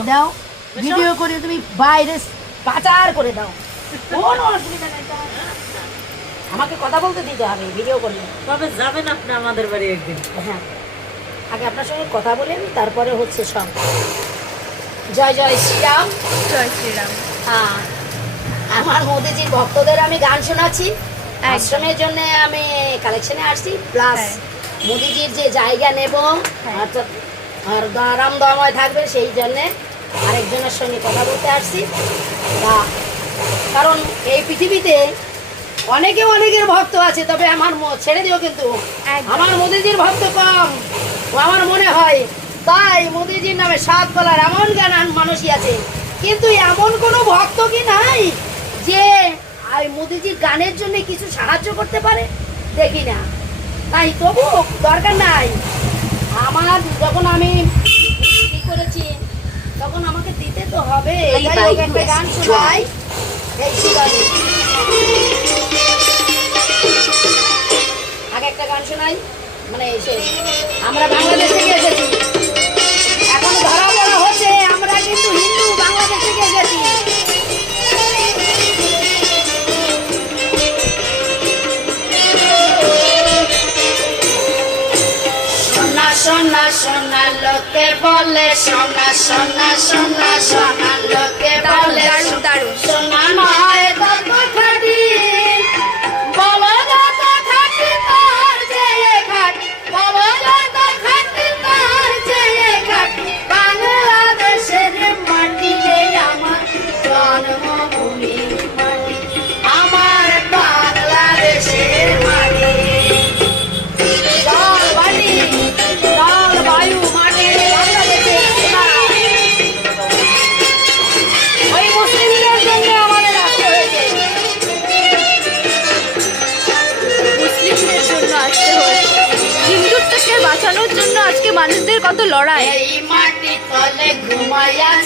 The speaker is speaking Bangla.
দাও। ভিডিও করে তুমি বাইরে পাচার করে দাও। কোনো অসুবিধা নেই। আমাকে কথা বলতে দিতে হবে ভিডিও করলে কবে যাবেন আপনি আমাদের বাড়ি একদিন। হ্যাঁ। আগে আপনার সঙ্গে কথা বলে নিই, তারপরে হচ্ছে সব। জয় জয় শ্রীরাম। জয় শ্রীরাম। হ্যাঁ। আমার মোদিজির ভক্তদের আমি গান শোনাচ্ছি। আশ্রমের জন্য আমি কালেকশনে আসছি প্লাস হ্যাঁ। মোদিজির যে জায়গা নেব হ্যাঁ। অর্থাৎ আর আরাম দময় থাকবে সেই জন্যে আরেকজনের সঙ্গে কথা বলতে আসছি। তা কারণ এই পৃথিবীতে অনেকে অনেকের ভক্ত আছে তবে আমার ম- ছেড়ে দিও কিন্তু। আমার মোদিজির ভক্ত কম। আমার মনে হয় তাই মোদিজির নামে সাত বলার এমন গান মানুষই আছে। কিন্তু এমন কোনো ভক্ত কি নাই যে আর মোদিজির গানের জন্য কিছু সাহায্য করতে পারে? দেখি না। তাই তবু দরকার নাই। আমার যখন আমি কি করেছি তখন আমাকে দিতে তো হবে। একটা গান শোনাই। আগে একটা গান শোনাই। মানে এসে আমরা বাংলাদেশ থেকে এসেছি। সোনা সোনা লোকে বলে সোনা সোনা সোনা সোনা মানুষদের কত লড়াই। মাটি তলে অবিরাম